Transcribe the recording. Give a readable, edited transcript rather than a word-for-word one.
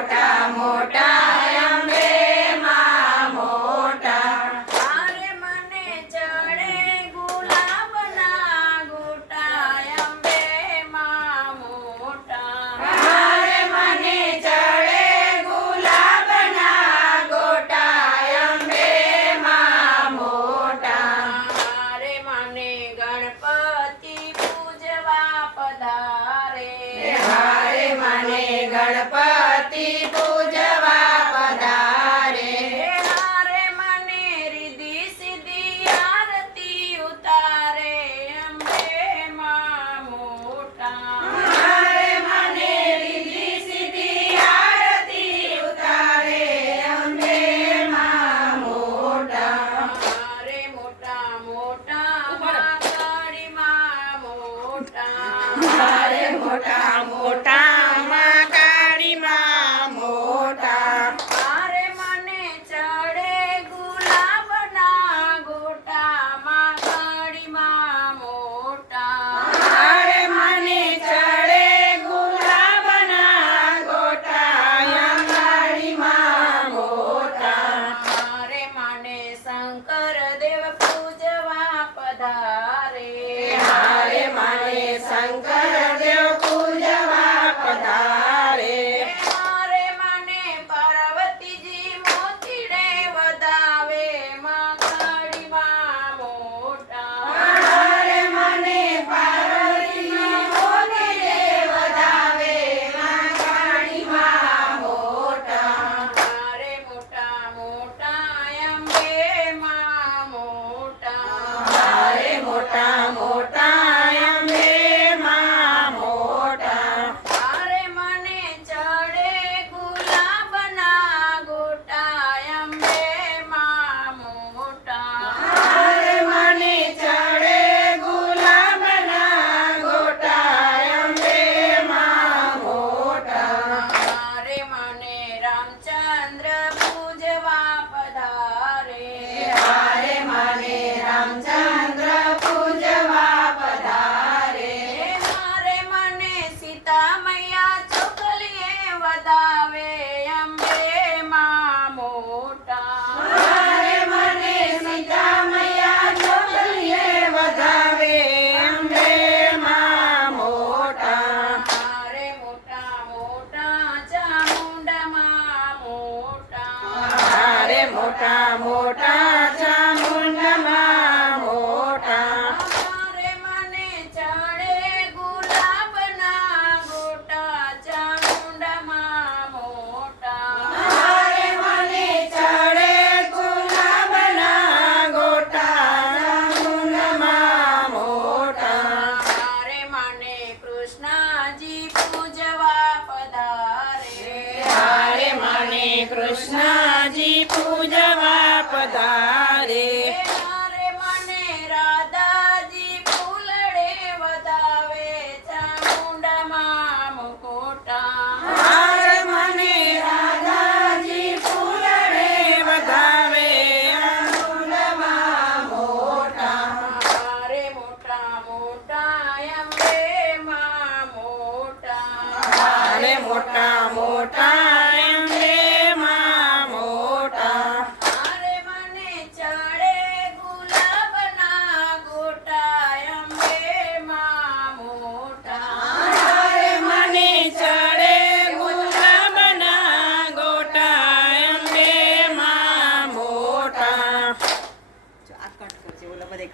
મોટા મોટા અંબે માં મોટા. અરે મને ચડે ગુલાબના ગોટા અંબે માં મોટા. અરે મને ચડે ગુલાબના ગોટા અંબે માં મોટા. અરે મને ગણપતિ પૂજવા પધારે. હારે મને ગણપતિ પૂજવા પધારે. હારે મને રિદ્ધિ સિદ્ધિ આરતી ઉતારે અંબે માં મોટા. હારે મને રિદ્ધિ સિદ્ધિ આરતી ઉતારે અંબે માં મોટા. અરે મોટા મોટા કાળીમાં મોટા. હારે મોટા મોટા માં કાળીમાં મોટા. અરે મને ચડે ગુલાબના ગોટામાં કાળીમાં મોટા. હારે મને ચડે ગુલાબના ગોટા અંગાડીમાં મોટા. અરે મને શંકર દેવ પૂજવા પધારે. હારે મને શંકર દેવ પૂજવા પધારે. અરે મને પાર્વતીજી મોતીડે વધાવે માં કાળીમાં મોટા. હારે મને પાર્વતીજી મોતીડે વધાવે માં કાળીમાં મોટા. અરે મોટા મોટા અંબે માં મોટા. હારે મોટા મોટા અંબે માં મોટા. અરે મને ચડે ગુલાબના ગોટા અંબે માં મોટા. હારે મને ચડે ગુલાબના ગોટા અંબે માં મોટા. અરે મને રામચંદ્ર પૂજવા પધારે. હારે મને રામચંદ્ર પૂજવા પધારે. મારે મને સીતા મૈયા ચોકલીએ વધાવે અંબે માં મોટા. હારે મને સીતા મૈયા ચોકલીએ વધાવે અંબે માં મોટા. અરે મોટા મોટા ચામુંડામાં મોટા. હારે મોટા મોટા ચામુંડમાં મોટા. અરે મને ચડે ગુલાબના ગોટા ચામુંડામાં મોટા. હારે મને ચડે ગુલાબના ગોટા ચામુંડમાં મોટા. અરે મને કૃષ્ણજી પૂજવા પધારે. હારે મને કૃષ્ણજી પૂજવા પધારે. અરે મને રાધાજી ફૂલડે વધાવે ચામુંડામાં મોટા. હારે મને રાધાજી ફૂલડે વધાવે ચામુંડમાં મોટા. અરે મોટા મોટા અંબે માં મોટા. હારે મોટા મોટા અંબે માં મોટા. અરે મને ચડે ગુલાબના ગોટા અંબે માં મોટા. હારે મને ચડે ગુલાબના ગોટા અંબે માં મોટા. આ કટ કરજે ઓલા બધા